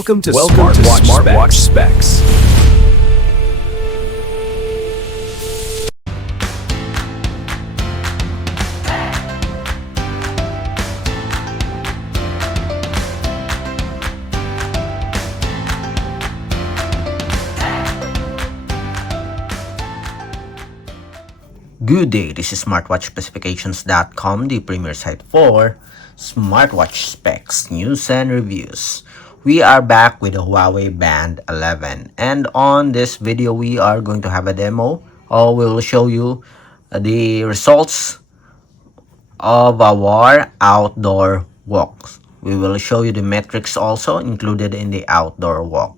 Welcome to Smartwatch Specs. Good day, this is smartwatchspecifications.com, the premier site for smartwatch specs, news and reviews. We are back with the Huawei Band 11, and on this video we are going to have a demo, or we will show you the results of our outdoor walks. We will show you the metrics also included in the outdoor walk.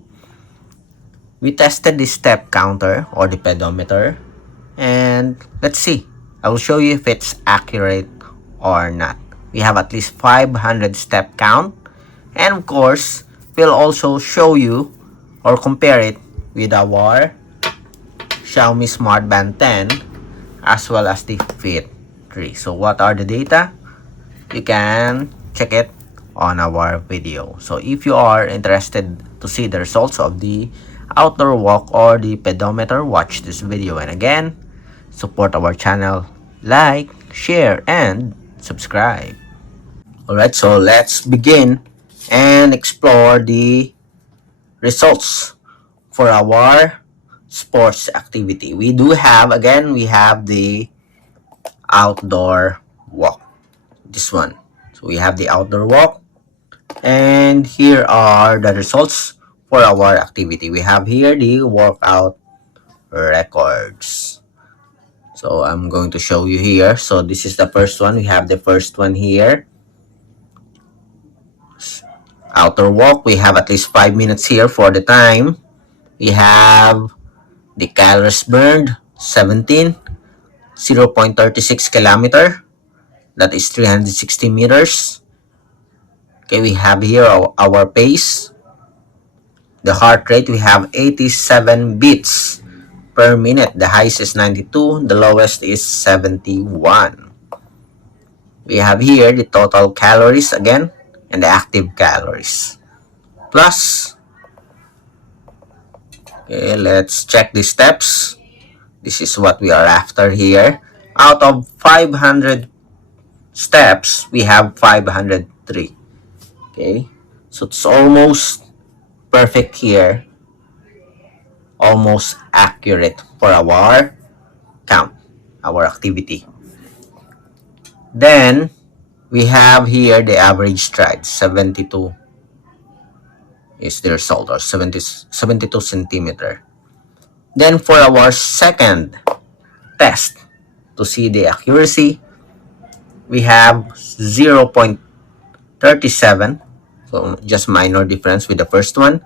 We tested the step counter or the pedometer, and let's see. I will show you if it's accurate or not. We have at least 500 step count, and of course we'll also show you or compare it with our Xiaomi Smartband 10 as well as the Fit 3. So what are the data? You can check it on our video. So if you are interested to see the results of the outdoor walk or the pedometer, watch this video. And again, support our channel, like, share, and subscribe. Alright, so let's begin and explore the results for our sports activity. We do have, again, we have the outdoor walk, this one. So we have the outdoor walk, and here are the results for our activity. We have here the workout records. So I'm going to show you here. So this is the first one. We have the first one here. Outer walk, we have at least 5 minutes here for the time. We have the calories burned, 17, 0.36 kilometer. That is 360 meters. Okay, we have here our pace. The heart rate, we have 87 beats per minute. The highest is 92, the lowest is 71. We have here the total calories again and the active calories. Plus, okay, let's check the steps. This is what we are after here. Out of 500 steps, we have 503. Okay, so it's almost perfect here, almost accurate for our count, our activity. Then we have here the average stride, 72 is the result, or 72 centimeter. Then for our second test to see the accuracy, we have 0.37, so just minor difference with the first one.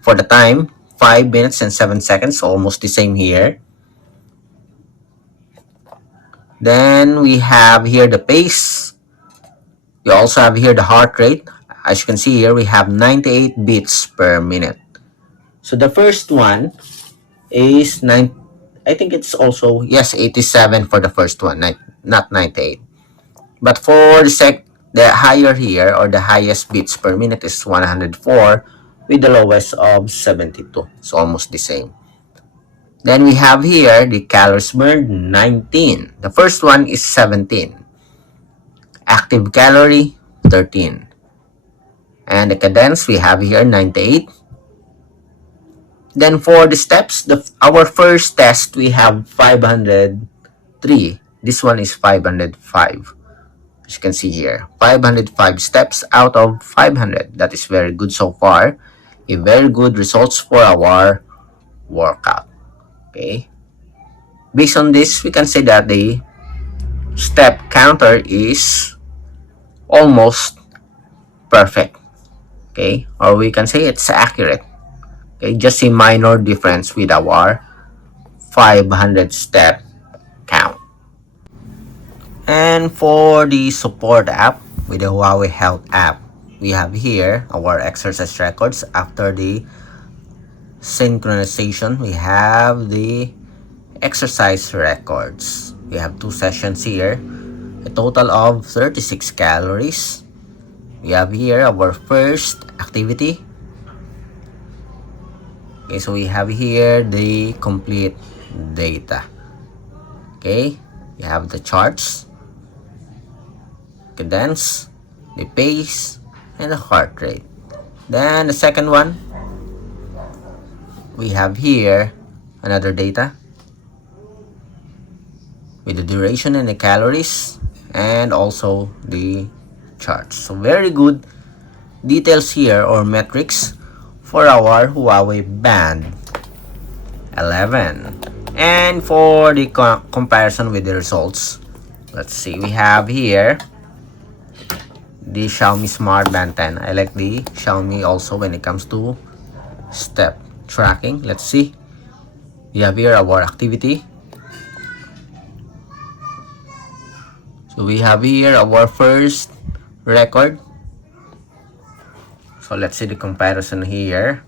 For the time, 5 minutes and 7 seconds, almost the same here. Then we have here the pace. We also have here the heart rate. As you can see here, we have 98 beats per minute. So the first one is I think it's also, yes, 87 for the first one, not 98. But for the higher here, or the highest beats per minute, is 104 with the lowest of 72. It's almost the same. Then we have here the calories burned, 19. The first one is 17. Active calorie, 13. And the cadence, we have here 98. Then for the steps, our first test, we have 503. This one is 505. As you can see here, 505 steps out of 500. That is very good so far. A very good results for our workout. Okay. Based on this, we can say that the step counter is almost perfect. Okay, or we can say it's accurate. Okay, just a minor difference with our 500 step count. And for the support app with the Huawei Health app, we have here our exercise records. After the synchronization, we have the exercise records. We have 2 sessions here, a total of 36 calories. We have here our first activity. Okay, so we have here the complete data. Okay, we have the charts, cadence, the pace, and the heart rate. Then the second one, we have here another data with the duration and the calories, and also the charts. So very good details here or metrics for our Huawei Band 11. And for the comparison with the results, let's see, we have here the Xiaomi Smartband 10. I like the Xiaomi also when it comes to step tracking. Let's see, we have here our activity. So we have here our first record. So let's see the comparison here.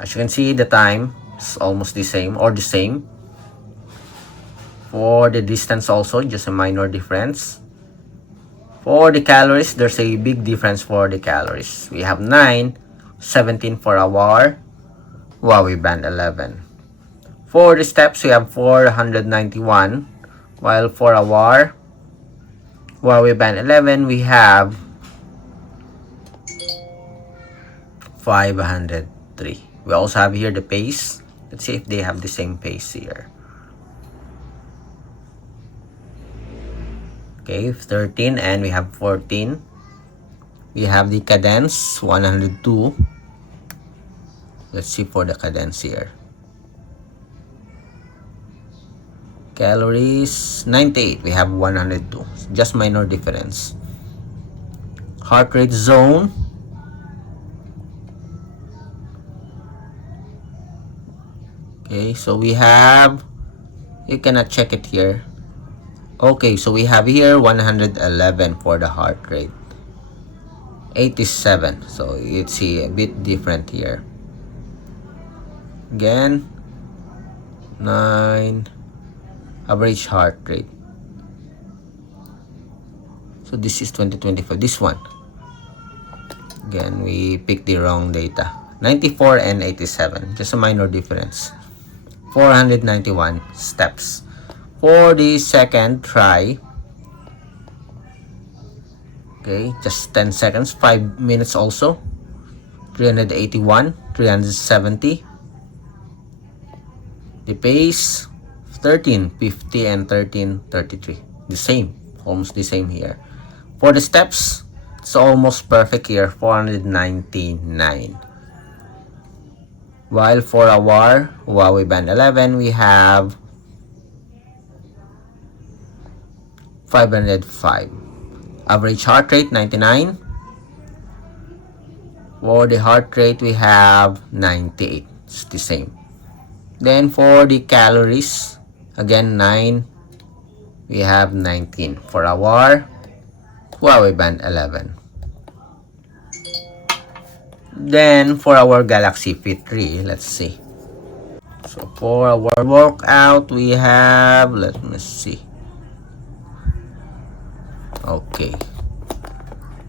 As you can see, the time is almost the same or the same. For the distance also, just a minor difference. For the calories, there's a big difference for the calories. We have 9, 17 for our Huawei Band 11. For the steps, we have 491, while for our Huawei Band 11, we have 503. We also have here the pace. Let's see if they have the same pace here. Okay, 13, and we have 14. We have the cadence, 102. Let's see for the cadence here. Calories, 98. We have 102. Just minor difference. Heart rate zone. Okay, so we have, you cannot check it here. Okay, so we have here 111 for the heart rate. 87. So it's a bit different here. Again, 9. Average heart rate. So this is 2025. This one. Again, we picked the wrong data. 94 and 87. Just a minor difference. 491 steps. For the second try, okay, just 10 seconds, 5 minutes also. 381, 370. The pace, 1350 and 1333. The same, almost the same here. For the steps, it's almost perfect here, 499. While for our Huawei Band 11, we have 505. Average heart rate, 99. For the heart rate, we have 98. It's the same. Then for the calories, again 9. We have 19 for our Huawei Band 11. Then for our Galaxy Fit 3, let's see. So for our workout, we have, let me see. Okay,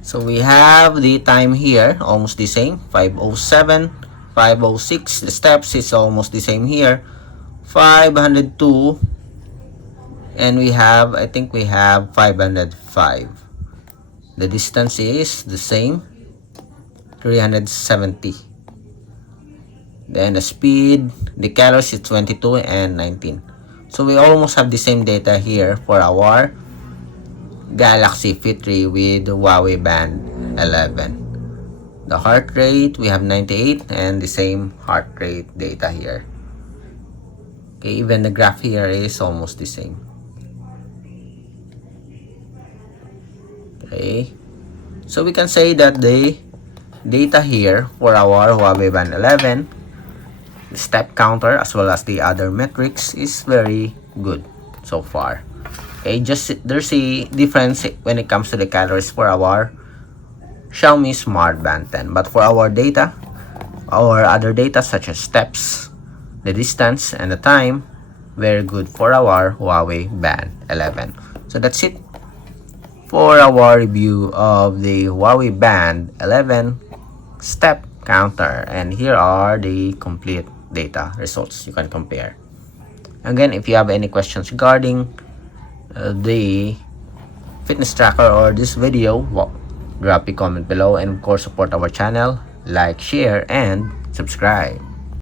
so we have the time here almost the same, 507, 506. The steps is almost the same here, 502, and we have, I think we have 505. The distance is the same, 370. Then the speed, the calories is 22 and 19. So we almost have the same data here for our Galaxy Fit 3 with the Huawei Band 11. The heart rate, we have 98 and the same heart rate data here. Okay, even the graph here is almost the same. Okay, so we can say that the data here for our Huawei Band 11, the step counter as well as the other metrics is very good so far. Okay, just there's a difference when it comes to the calories for our Xiaomi Smartband 10. But for our data, our other data such as steps, the distance, and the time, very good for our Huawei Band 11. So that's it. for our review of the Huawei Band 11 step counter, and here are the complete data results you can compare. Again, if you have any questions regarding the fitness tracker or this video, drop a comment below, and of course support our channel, like, share, and subscribe.